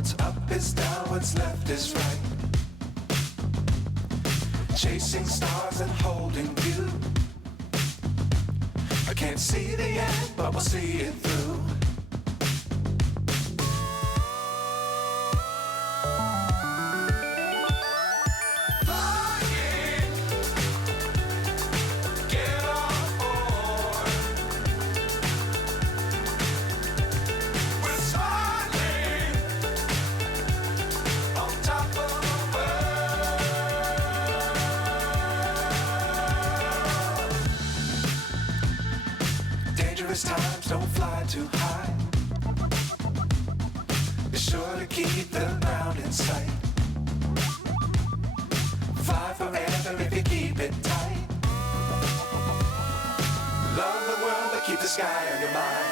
What's up is down, what's left is right. Chasing stars and holding you. I can't see the end, but we'll see it through. Times don't fly too high. Be sure to keep the ground in sight. Fly forever if you keep it tight. Love the world but keep the sky on your mind.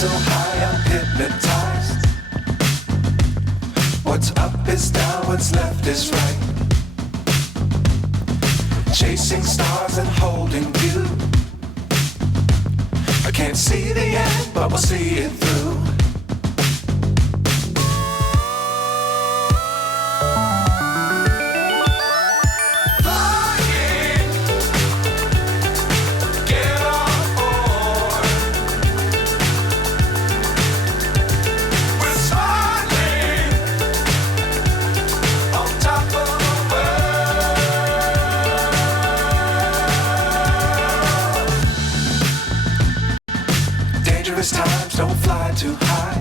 So high I'm hypnotized. What's up is down, what's left is right. Chasing stars and holding you. I can't see the end, but we'll see it through. Times don't fly too high.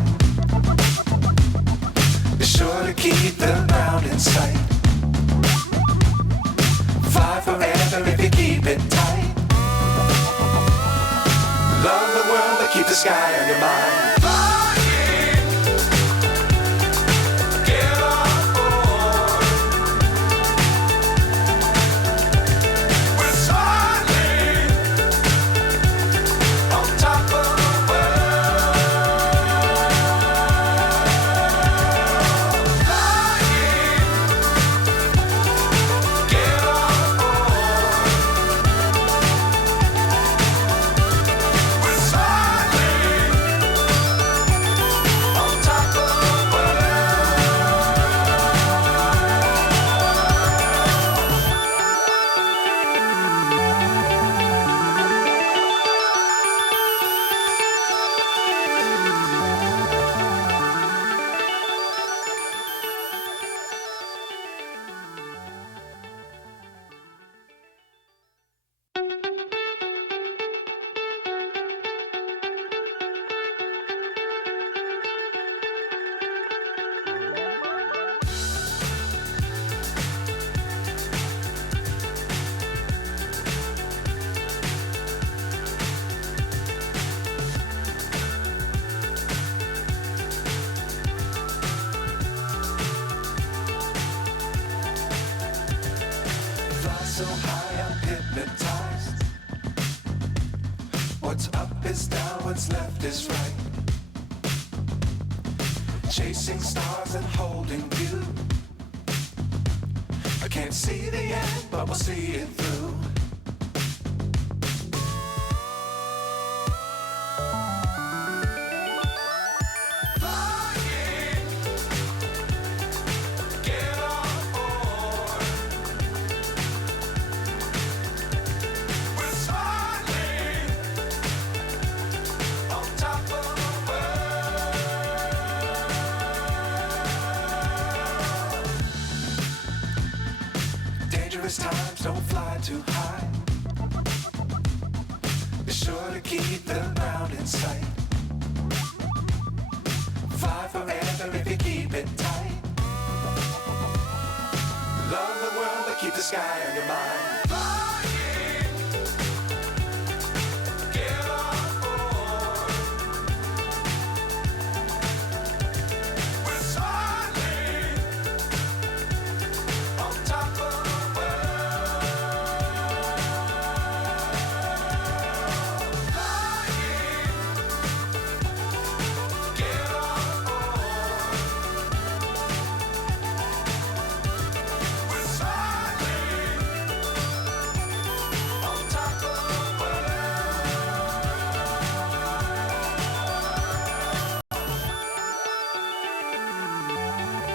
Be sure to keep the ground in sight. Fly forever if you keep it tight. Love the world but keep the sky on your mind. So high I'm hypnotized. What's up is down, what's left is right. Chasing stars and holding you. I can't see the end, but we'll see it through. Don't fly too high. Be sure to keep the ground in sight. Fly forever if you keep it tight. Love the world, but keep the sky on your mind.